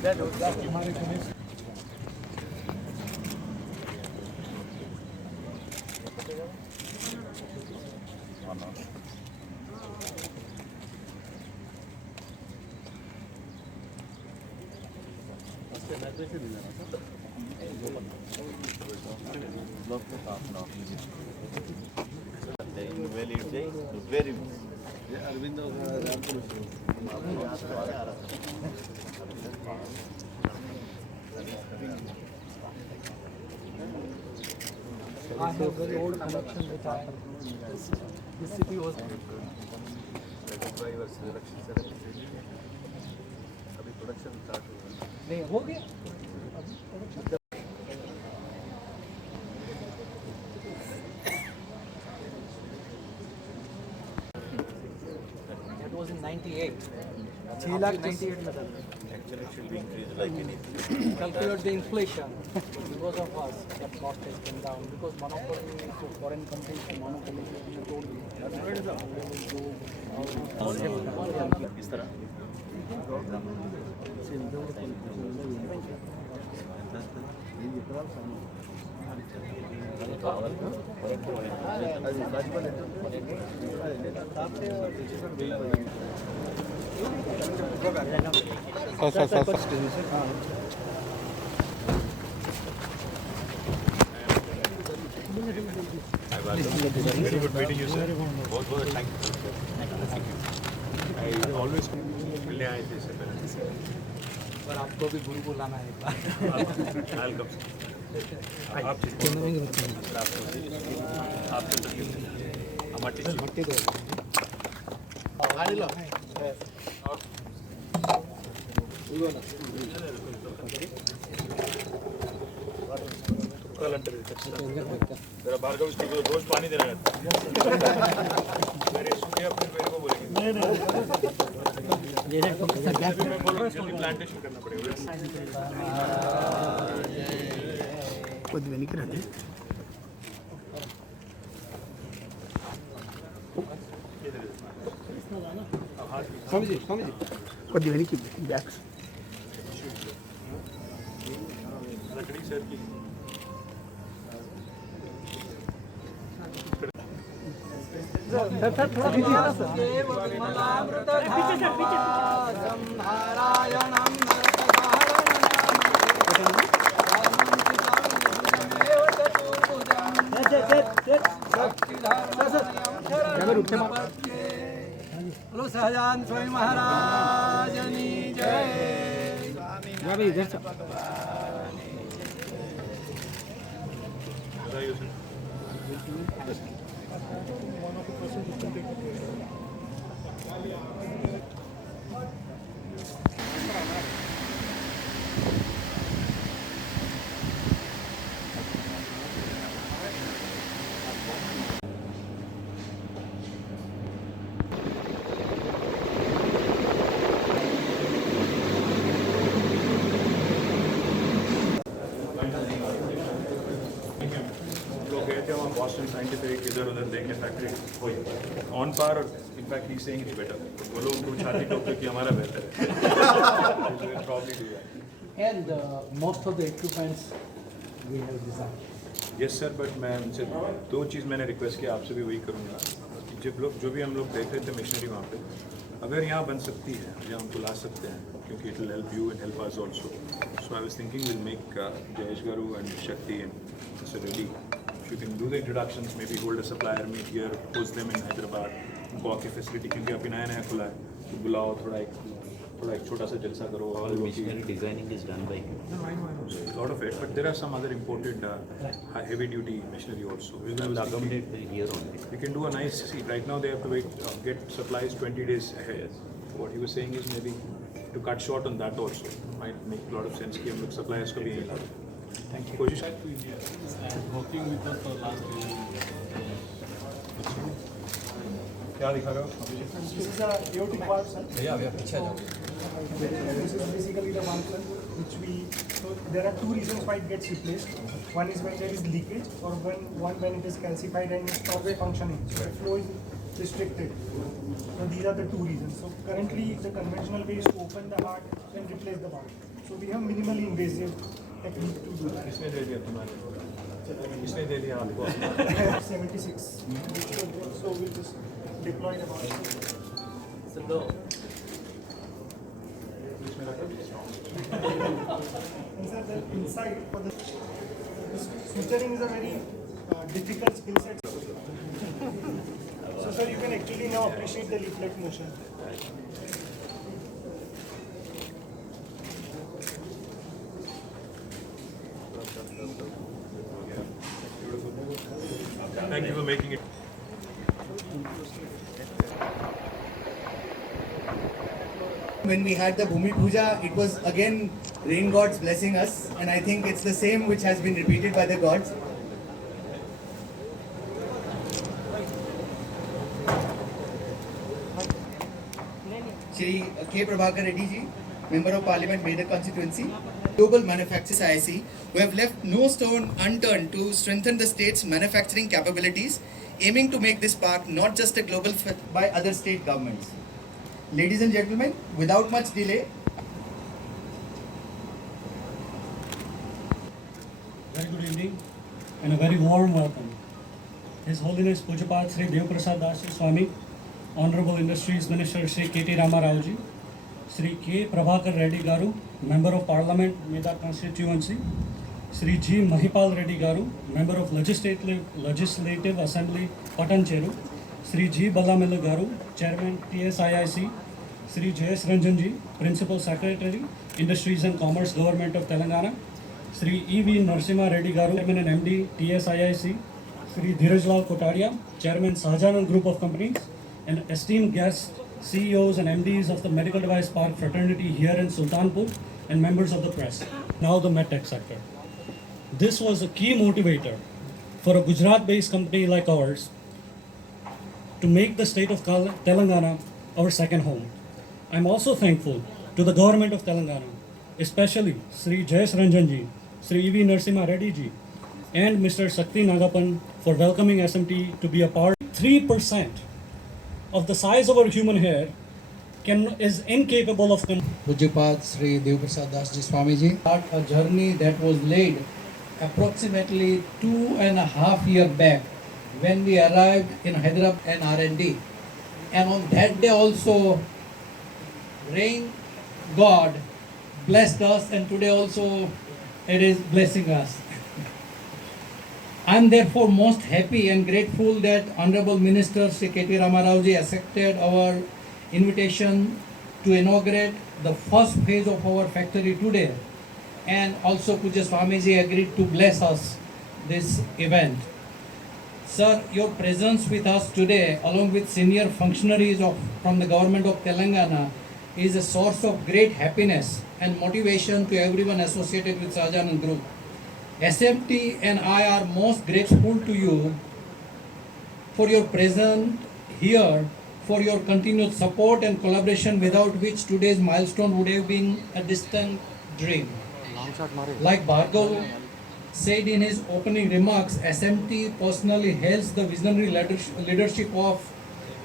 Very I have very old connection with our this city was नहीं हो गया It was in 98. 6 lakh 98 में था. actually it should be increased like anything. Calculate the inflation because of us. That cost has come down because monopoly to foreign countries monopoly we told you. इस तरह Very good meeting you, sir. बहुत thank you. I always मिलने आए थे इससे पहले. पर आपको भी गुरु बुलाना है एक बार. I'll come. आप मट्टी जरा भार्गव इसको रोज पानी देना रहता है. मेरे सुनिए अपने पेड़ को बोलेंगे मैं बोल रहा हूँ जल्दी प्लांटेशन करना पड़ेगा. కొద్ది వెనక్కి రండి కొద్ది వెనక్కి బ్యాక్ लकड़ी सर की हेलो सहजान स्वामी महाराज जय. Boston Scientific इधर उधर देंगे फैक्ट्री कोई on par. In fact he saying it's better. वो लोग उनको छाती ठोक कि हमारा बेहतर है. Probably do that. And most of the equipments we have designed. Yes sir, but मैं उनसे दो चीज़ मैंने रिक्वेस्ट किया, आपसे भी वही करूँगा. जो भी हम लोग देख रहे थे मशीनरी वहाँ पे, अगर यहाँ बन सकती है या हम बुला सकते हैं क्योंकि it will help you and help us also. So I was thinking will make Jayesh garu and Shakti and ready. You can do the introductions, maybe hold a supplier meet here, host them in Hyderabad, उनको आके facility क्योंकि अभी नया खुला है, तो बुलाओ, थोड़ा एक छोटा सा जलसा करो. All machinery designing is done by you. No, I know. A lot of it, but there are some other imported heavy duty machinery also. We will accommodate here only. You can do a nice. See, right now they have to wait, get supplies 20 days ahead. What he was saying is maybe to cut short on that also might make a lot of sense. कि हम लोग suppliers को भी यही ला. Thank you. कोशिश. Working with us for last 2 years. क्या दिखा रहे हो? This is a aortic valve, sir. Yeah, पीछे जाओ. This is basically the one, sir, which so there are two reasons why it gets replaced. One is when there is leakage, or when it is calcified and stops functioning. So the flow is restricted. So these are the two reasons. So currently the conventional way is to open the heart and replace the valve. So we have minimally invasive technique to do that. किसने दे दिया तुम्हारे? किसने दे दिया आपको? 76. So we just deployed about. So no. And sir, the inside for the suturing is a very difficult skill set. So sir, you can actually now appreciate the leaflet motion. Thank you for making it. When we had the Bhumi Puja, it was again rain gods blessing us, and I think it's the same which has been repeated by the gods. Shri K. Prabhakar Reddy ji, Member of Parliament, Medak constituency, Global Manufacturers IC, who have left no stone unturned to strengthen the state's manufacturing capabilities, aiming to make this park not just a global fit by other state governments. Ladies and gentlemen, without much delay, very good evening and a very warm welcome. His Holiness Pujapat Sri Devaprasad Das Swami, Honorable Industries Minister Sri K.T. Rama Rao ji, Sri K. Prabhakar Reddy Garu, Member of Parliament, Medak constituency, Sri G. Mahipal Reddy Garu, Member of Legislative Assembly, Patancheru, Sri G. Ballamillu Garu, Chairman TSIIC, Sri J.S. Ranjanji, Principal Secretary, Industries and Commerce, Government of Telangana, Sri E.V. Narasimha Reddy Garu, Chairman and MD, TSIIC, Sri Dhirajlal Kotaria, Chairman Sahajanan Group of Companies, and esteemed guests, CEOs and MDs of the Medical Device Park fraternity here in Sultanpur, and members of the press, now the medtech sector. This was a key motivator for a Gujarat-based company like ours to make the state of Telangana our second home. I'm also thankful to the government of Telangana, especially Sri J.S. Ranjanji, Sri E.V. Narasimha Reddy ji, and Mr. Sakti Nagapan for welcoming SMT to be a part. 3% of the size of our human hair is incapable of. Pujapat Sri Devaprasad Das Ji Swamiji. A journey that was laid approximately 2.5 years back when we arrived in Hyderabad and R&D. And on that day also, rain God blessed us, and today also it is blessing us. I am therefore most happy and grateful that Honorable Minister Sri K.T. Rama Rao ji accepted our invitation to inaugurate the first phase of our factory today, and also Puja Swamiji agreed to bless us this event. Sir, your presence with us today along with senior functionaries from the government of Telangana is a source of great happiness and motivation to everyone associated with Sahajanan Group. SMT and I are most grateful to you for your presence here, for your continued support and collaboration, without which today's milestone would have been a distant dream. Like Bhargav said in his opening remarks, SMT personally hails the visionary leadership of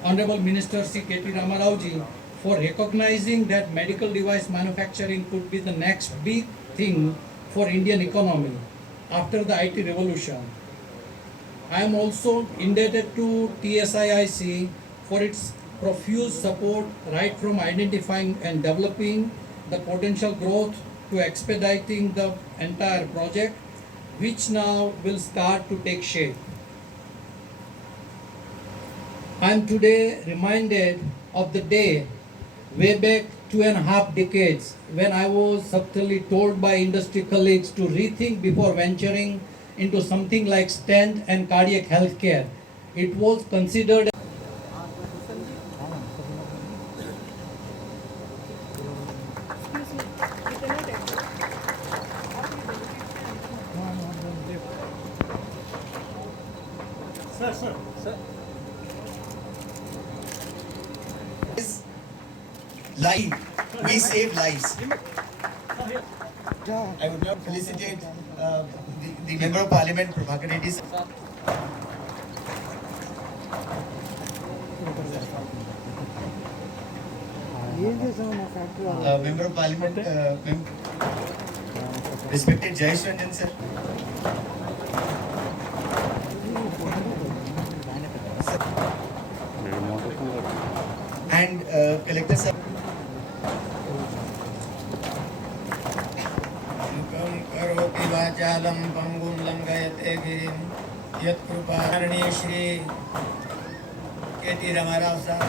Honorable Minister Sri K.T. Rama Rao ji for recognizing that medical device manufacturing could be the next big thing for Indian economy after the IT revolution. I am also indebted to TSIIC for its profuse support right from identifying and developing the potential growth to expediting the entire project, which now will start to take shape. I am today reminded of the day way back 2.5 decades when I was subtly told by industry colleagues to rethink before venturing into something like stent and cardiac healthcare. It was considered life. We save lives. I would now felicitate the Member of Parliament, Prabhakar Reddy. Member of Parliament, Respected Jayesh Ranjan sir. And collector sir. करोति वाचालं पंगुं लंघयते गिरिं यत्कृपाकरणीय Shri K T Rama Rao sir,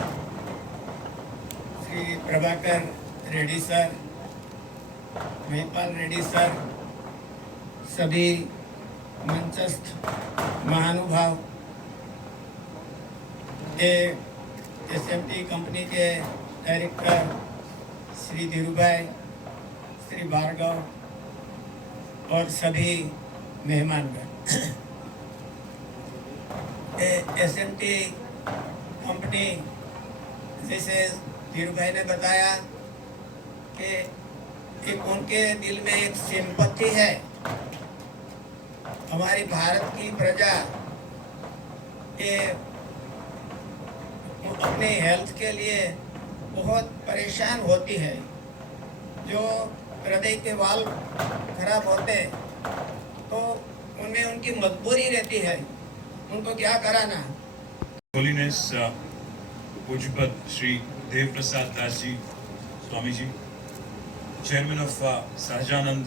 Shri Prabhakar Reddy sir, Mahipal Reddy sir, सभी मंचस्थ महानुभाव, SMT company के डायरेक्टर श्री धीरूभाई, श्री भार्गव और सभी मेहमानगण। एसएमटी कंपनी, जैसे धीरूभाई ने बताया कि एक उनके दिल में एक सिंपैथी है। हमारी भारत की प्रजा ये अपने हेल्थ के लिए बहुत परेशान होती है। जो हृदय के वाल खराब होते तो उनमें उनकी मजबूरी रहती है, उनको क्या कराना। होलीनेस पूज्यपद Shri Dev Prasad Das ji Swami ji, chairman of Sahajanand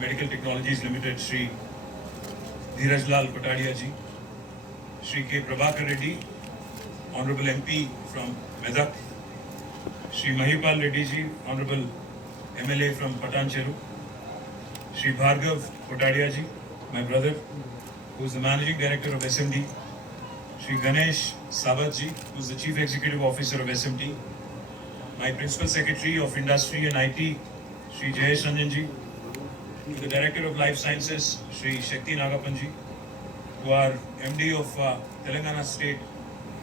medical technologies limited Shri Dhiraj Lal Kotadia ji, Shri K Prabhakar Reddy honourable MP from Medak, Shri Mahipal Reddy ji honourable MLA from Patancheru, Shri Bhargav Kotadia ji, my brother, who is the managing director of SMT, Shri Ganesh Sabat ji, who is the chief executive officer of SMT, my principal secretary of industry and IT, Shri Jayesh Ranjan ji, to the director of life sciences, Shri Shakti Nagapan ji, who are MD of Telangana State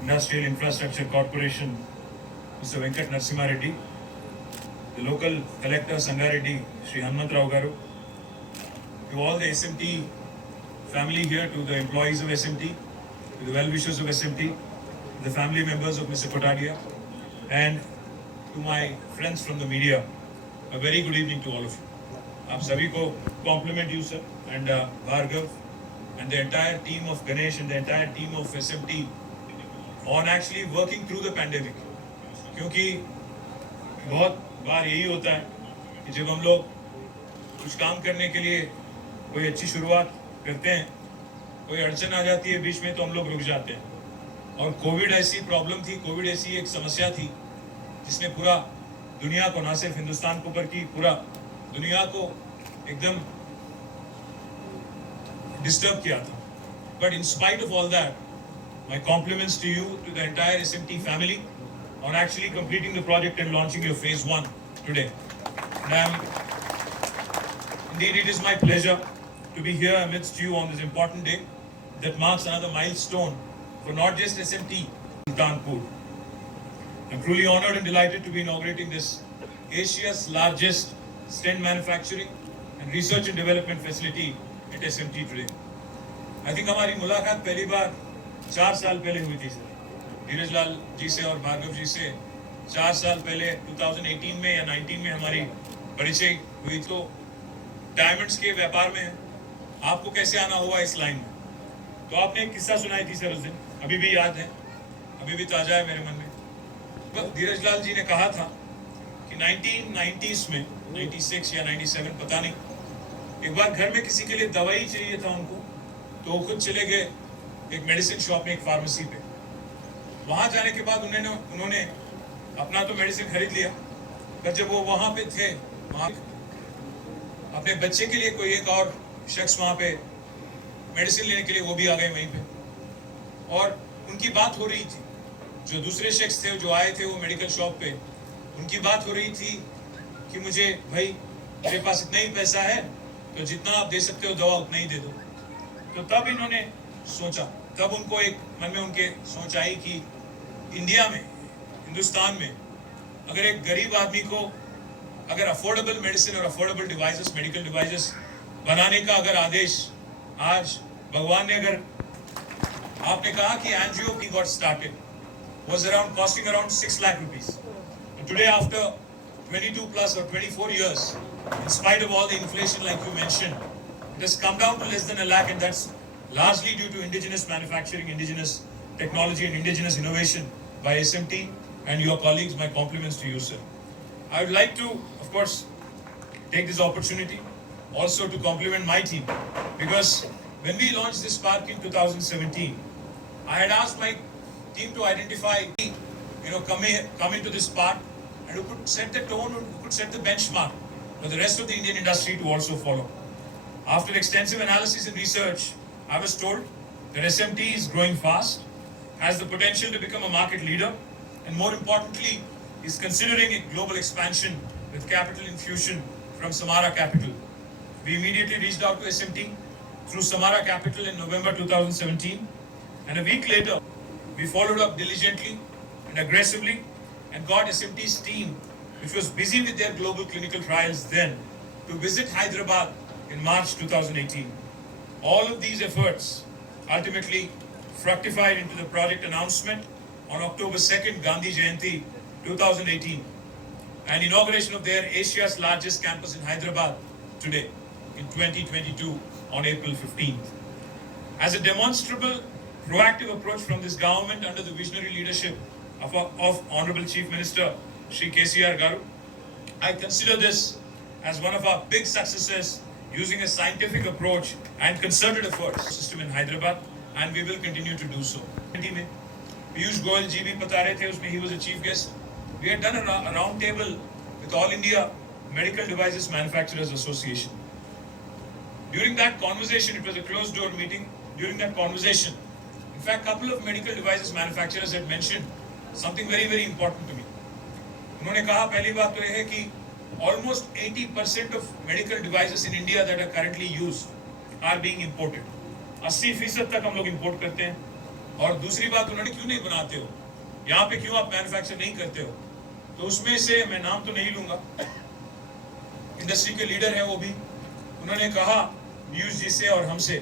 Industrial Infrastructure Corporation, Mr. Venkat Narasimha Reddy, the local collector Sangareddy, Shri Hanumantrao Garu, to all the SMT family here, to the employees of SMT, to the well-wishers of SMT, the family members of Mr. Kotadia, and to my friends from the media, a very good evening to all of you. आप सभी को compliment you sir and Bhargav and the entire team of Ganesh and the entire team of SMT on actually working through the pandemic, क्योंकि बहुत बार यही होता है कि जब हम लोग कुछ काम करने के लिए कोई अच्छी शुरुआत करते हैं, कोई अड़चन आ जाती है बीच में तो हम लोग रुक जाते हैं। और कोविड ऐसी प्रॉब्लम थी, कोविड ऐसी एक समस्या थी जिसने पूरा दुनिया को, ना सिर्फ हिंदुस्तान को ऊपर की पूरा दुनिया को एकदम डिस्टर्ब किया था। But in spite of all that, my compliments to you, to the entire SMT family on actually completing the project and launching your phase 1 today. And indeed it is my pleasure to be here amidst you on this important day that marks another milestone for not just SMT, Sultanpur. I'm truly honored and delighted to be inaugurating this Asia's largest stent manufacturing and research and development facility at SMT today. I think हमारी मुलाकात पहली बार 4 साल पहले हुई थी sir, धीरज लाल जी से और भार्गव जी से 4 साल पहले 2018 में या 19 में हमारी परिचय हुई। तो डायमंड्स के व्यापार में आपको कैसे आना हुआ इस लाइन में, तो आपने एक किस्सा सुनाई थी सर उस दिन, अभी भी याद है, अभी भी ताजा है मेरे मन में। तो धीरज लाल जी ने कहा था कि 1990s में, 96 या 97 पता नहीं, एक बार घर में किसी के लिए दवाई चाहिए था उनको, तो वो खुद चले गए एक मेडिसिन शॉप में, एक फार्मेसी पे। वहां जाने के बाद उन्होंने अपना तो मेडिसिन खरीद लिया, पर जब वो वहां पे थे, वहां अपने बच्चे के लिए कोई एक और शख्स वहां पे मेडिसिन लेने के लिए वो भी आ गए वहीं पे, और उनकी बात हो रही थी, जो दूसरे शख्स थे जो आए थे वो मेडिकल शॉप पे, उनकी बात हो रही थी कि मुझे भाई मेरे पास इतना ही पैसा है, तो जितना आप दे सकते हो दवा उतना ही दे दो। तो तब इन्होंने सोचा, तब उनको एक मन में उनके सोच आई कि इंडिया में, हिंदुस्तान में अगर एक गरीब आदमी को अगर अफोर्डेबल मेडिसिन और अफोर्डेबल डिवाइसेस, मेडिकल डिवाइसेस बनाने का अगर आदेश आज भगवान ने, अगर आपने कहा कि एनजीओ की got started was around costing around 6 lakh rupees. And today after 22 plus or 24 years, In spite of all the inflation, like you mentioned, it has come down to less than 1 lakh, and that's largely due to indigenous manufacturing, indigenous technology, and indigenous innovation by SMT and your colleagues. My compliments to you, sir. I would like to, of course, take this opportunity also to compliment my team, because when we launched this park in 2017, I had asked my team to identify, come into this park and who could set the tone, who could set the benchmark for the rest of the Indian industry to also follow. After extensive analysis and research, I was told that SMT is growing fast, has the potential to become a market leader, and more importantly, is considering a global expansion with capital infusion from Samara Capital. We immediately reached out to SMT through Samara Capital in November 2017, and a week later, we followed up diligently and aggressively and got SMT's team, which was busy with their global clinical trials then, to visit Hyderabad in March 2018. All of these efforts ultimately fructified into the project announcement on October 2nd, Gandhi Jayanti 2018, and inauguration of their Asia's largest campus in Hyderabad today in 2022 on April 15th. As a demonstrable, proactive approach from this government under the visionary leadership of Honorable Chief Minister Shri KCR Garu, I consider this as one of our big successes using a scientific approach and concerted efforts system in Hyderabad, and we will continue to do so. Piyush Goyal ji bhi bata rahe the, usme he was a chief guest. We had done a round table with All India Medical Devices Manufacturers Association. During that conversation, it was a closed door meeting. During that conversation, in fact, a couple of medical devices manufacturers had mentioned something very, very important to me. उन्होंने कहा, पहली बात तो यह है कि almost 80% of medical devices in India that are currently used are being imported. 80% तक हम लोग import करते हैं. और दूसरी बात, उन्होंने क्यों नहीं बनाते हो? यहाँ पे क्यों आप मैन्युफैक्चर नहीं करते हो? तो उसमें से मैं नाम तो नहीं लूंगा, इंडस्ट्री के लीडर हैं वो भी, उन्होंने कहा पीयूष जी से और हमसे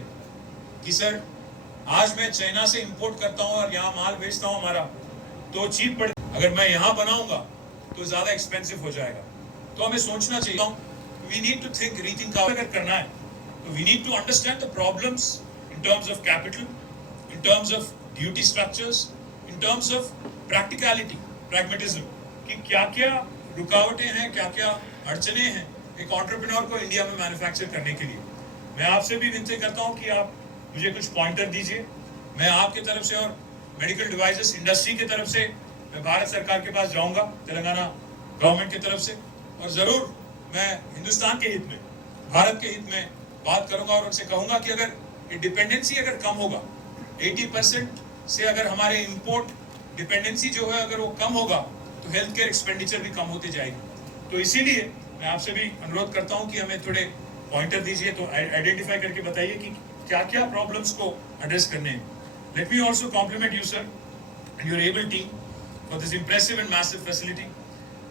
कि सर, आज मैं चाइना से इंपोर्ट करता हूँ और यहाँ माल बेचता हूँ हमारा, तो चीप पड़े, अगर मैं यहाँ बनाऊंगा तो ज्यादा एक्सपेंसिव हो जाएगा. तो हमें सोचना चाहिए, we need to think, rethink. अगर करना है तो we need to understand the problems in terms of capital, in terms of duty structures, in terms of practicality, pragmatism, कि क्या क्या रुकावटें हैं, क्या क्या अड़चने हैं एक एंटरप्रेन्योर को इंडिया में मैन्युफैक्चर करने के लिए. मैं आपसे भी विनती करता हूं कि आप मुझे कुछ पॉइंटर दीजिए. मैं आपके तरफ से और मेडिकल डिवाइसेस इंडस्ट्री की तरफ से मैं भारत सरकार के पास जाऊंगा, तेलंगाना गवर्नमेंट की तरफ से, और जरूर मैं हिंदुस्तान के हित में, भारत के हित में बात करूंगा और उनसे कहूंगा कि अगर डिपेंडेंसी अगर कम होगा, 80% से अगर हमारे इंपोर्ट डिपेंडेंसी जो है अगर वो कम होगा, तो हेल्थ केयर एक्सपेंडिचर भी कम होती जाएगी. तो इसीलिए मैं आपसे भी अनुरोध करता हूं कि हमें थोड़े पॉइंटर दीजिए, तो आइडेंटिफाई करके बताइए कि क्या क्या प्रॉब्लम्स को एड्रेस करने हैं. Let me also compliment you sir and your able team for this impressive and massive facility.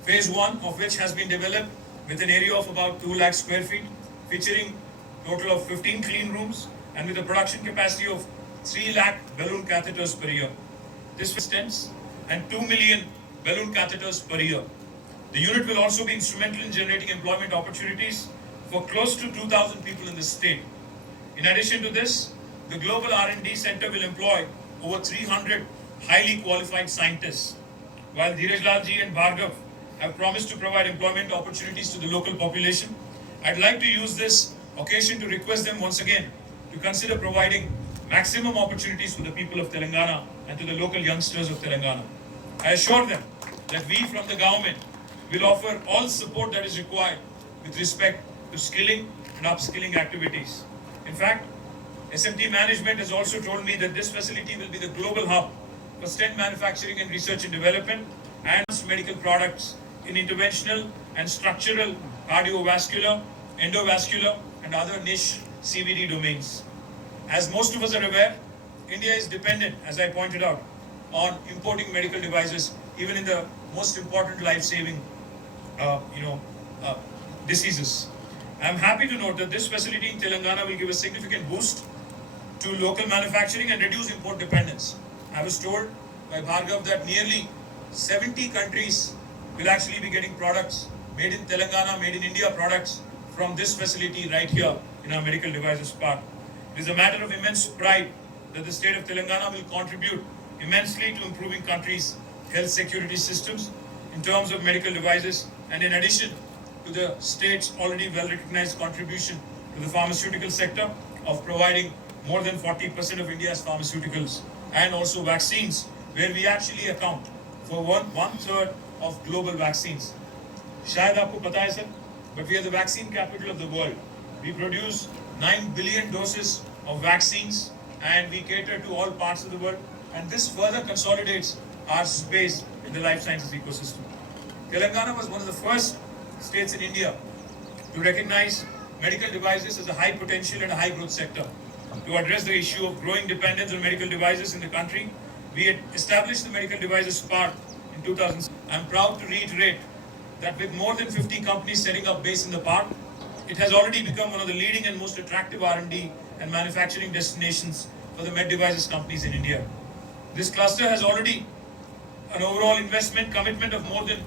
Phase 1 of which has been developed with an area of about 2 lakh square feet, featuring total of 15 clean rooms and with a production capacity of 3 lakh balloon catheters per year. This extends and 2 million balloon catheters per year. The unit will also be instrumental in generating employment opportunities for close to 2,000 people in the state. In addition to this, the Global R&D Center will employ over 300 highly qualified scientists, while Dheeraj Lal ji and Bhargav have promised to provide employment opportunities to the local population. I'd like to use this occasion to request them once again to consider providing maximum opportunities for the people of Telangana and to the local youngsters of Telangana. I assure them that we from the government will offer all support that is required with respect to skilling and upskilling activities. In fact, SMT management has also told me that this facility will be the global hub for stent manufacturing and research and development and medical products in interventional and structural cardiovascular, endovascular and other niche CVD domains. As most of us are aware, India is dependent, as I pointed out, on importing medical devices, even in the most important life-saving diseases. I am happy to note that this facility in Telangana will give a significant boost to local manufacturing and reduce import dependence. I was told by Bhargav that nearly 70 countries will actually be getting products made in Telangana, made in India products from this facility right here in our medical devices park. It is a matter of immense pride that the state of Telangana will contribute immensely to improving country's health security systems in terms of medical devices, and in addition to the state's already well-recognized contribution to the pharmaceutical sector of providing more than 40% of India's pharmaceuticals and also vaccines, where we actually account for one third of global vaccines. शायद आपको पता है sir, but we are the vaccine capital of the world. We produce 9 billion doses of vaccines and we cater to all parts of the world, and this further consolidates our space in the life sciences ecosystem. Telangana was one of the first states in India to recognize medical devices as a high potential and a high growth sector. To address the issue of growing dependence on medical devices in the country, we had established the medical devices park in 2000. I'm proud to reiterate that with more than 50 companies setting up base in the park, it has already become one of the leading and most attractive R&D and manufacturing destinations for the med devices companies in India. This cluster has already an overall investment commitment of more than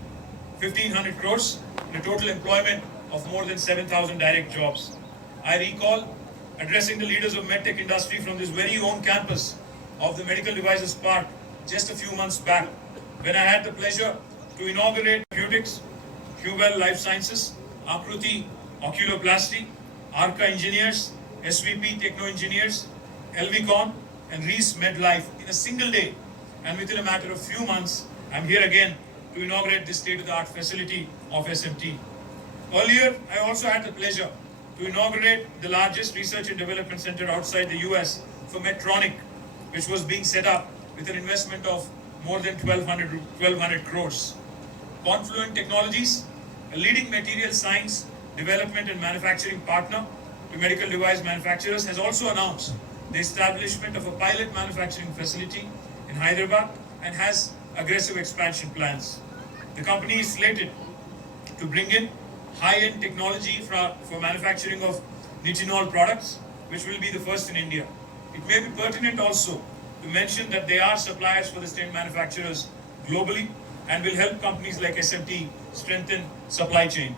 1,500 crores and a total employment of more than 7,000 direct jobs. I recall addressing the leaders of medtech industry from this very own campus of the medical devices park just a few months back, when I had the pleasure to inaugurate Therapeutics, Qwell Life Sciences, Akruti Oculoplasty, Arca Engineers, SVP Techno Engineers, Elvicon, and Reese MedLife in a single day. And within a matter of few months, I'm here again to inaugurate this state-of-the-art facility of SMT. Earlier, I also had the pleasure to inaugurate the largest research and development center outside the US for Medtronic, which was being set up with an investment of more than 1,200 crores. Confluent Technologies, a leading material science, development and manufacturing partner to medical device manufacturers, has also announced the establishment of a pilot manufacturing facility in Hyderabad and has aggressive expansion plans. The company is slated to bring in high-end technology for manufacturing of nitinol products, which will be the first in India. It may be pertinent also to mention that they are suppliers for the state manufacturers globally and will help companies like SMT strengthen supply chain.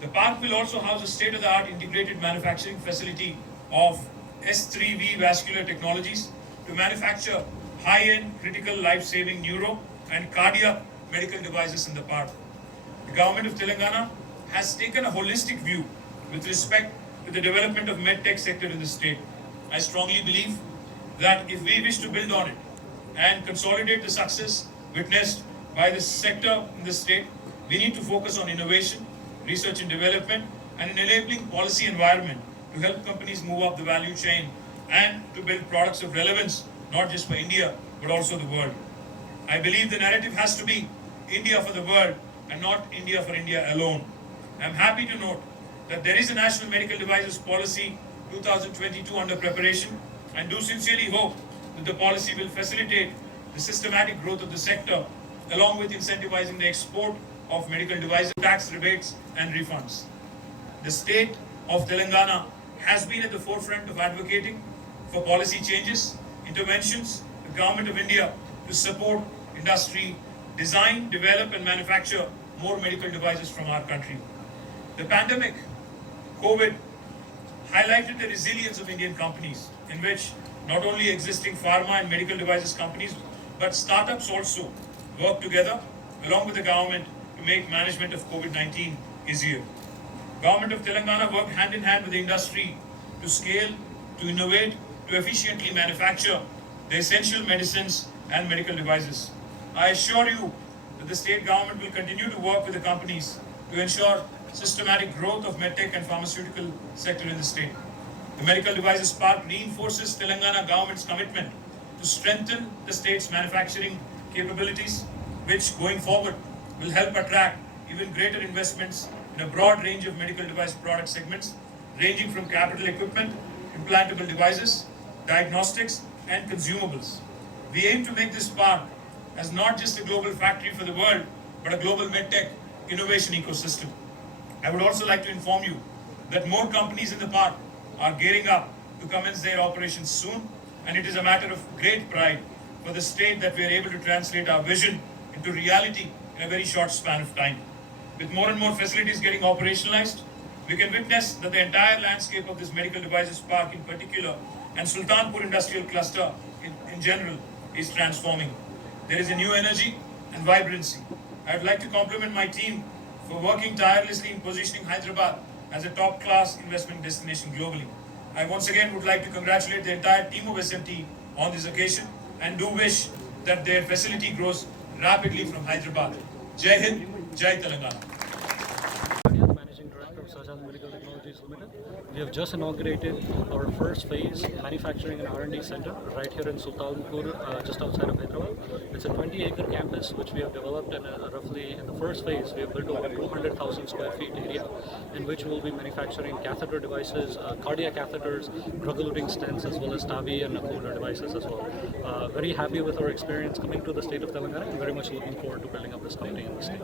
The park will also house a state-of-the-art integrated manufacturing facility of S3V vascular technologies to manufacture high-end critical life-saving neuro and cardiac medical devices in the park. The government of Telangana has taken a holistic view with respect to the development of medtech sector in the state. I strongly believe that if we wish to build on it and consolidate the success witnessed by this sector in the state, we need to focus on innovation, research and development, and an enabling policy environment to help companies move up the value chain and to build products of relevance, not just for India, but also the world. I believe the narrative has to be India for the world and not India for India alone. I'm happy to note that there is a National Medical Devices Policy 2022 under preparation, and do sincerely hope that the policy will facilitate the systematic growth of the sector along with incentivizing the export of medical devices, tax rebates and refunds. The state of Telangana has been at the forefront of advocating for policy changes, interventions, the government of India to support industry, design, develop and manufacture more medical devices from our country. The pandemic, COVID, highlighted the resilience of Indian companies, in which not only existing pharma and medical devices companies, but startups also work together along with the government to make management of COVID-19 easier. Government of Telangana worked hand in hand with the industry to scale, to innovate, to efficiently manufacture the essential medicines and medical devices. I assure you that the state government will continue to work with the companies to ensure systematic growth of medtech and pharmaceutical sector in the state. The medical devices park reinforces Telangana government's commitment to strengthen the state's manufacturing capabilities, which going forward will help attract even greater investments in a broad range of medical device product segments, ranging from capital equipment, implantable devices, diagnostics, and consumables. We aim to make this park as not just a global factory for the world, but a global medtech innovation ecosystem. I would also like to inform you that more companies in the park are gearing up to commence their operations soon, and it is a matter of great pride for the state that we are able to translate our vision into reality in a very short span of time. With more and more facilities getting operationalized, we can witness that the entire landscape of this medical devices park in particular and Sultanpur industrial cluster in general is transforming. There is a new energy and vibrancy. I would like to compliment my team for working tirelessly in positioning Hyderabad as a top-class investment destination globally. I once again would like to congratulate the entire team of SMT on this occasion and do wish that their facility grows rapidly from Hyderabad. Jai Hind, Jai Telangana. Managing Director of Sajjan Medical Technologies Limited. We have just inaugurated our first phase manufacturing and R&D center right here in Sultanpur, just outside of Hyderabad. It's a 20-acre campus which we have developed, and roughly in the first phase we have built over 200,000 square feet area, in which we will be manufacturing catheter devices, cardiac catheters, drug-eluting stents, as well as TAVI and cooler devices as well. Very happy with our experience coming to the state of Telangana and very much looking forward to building up this company in the state.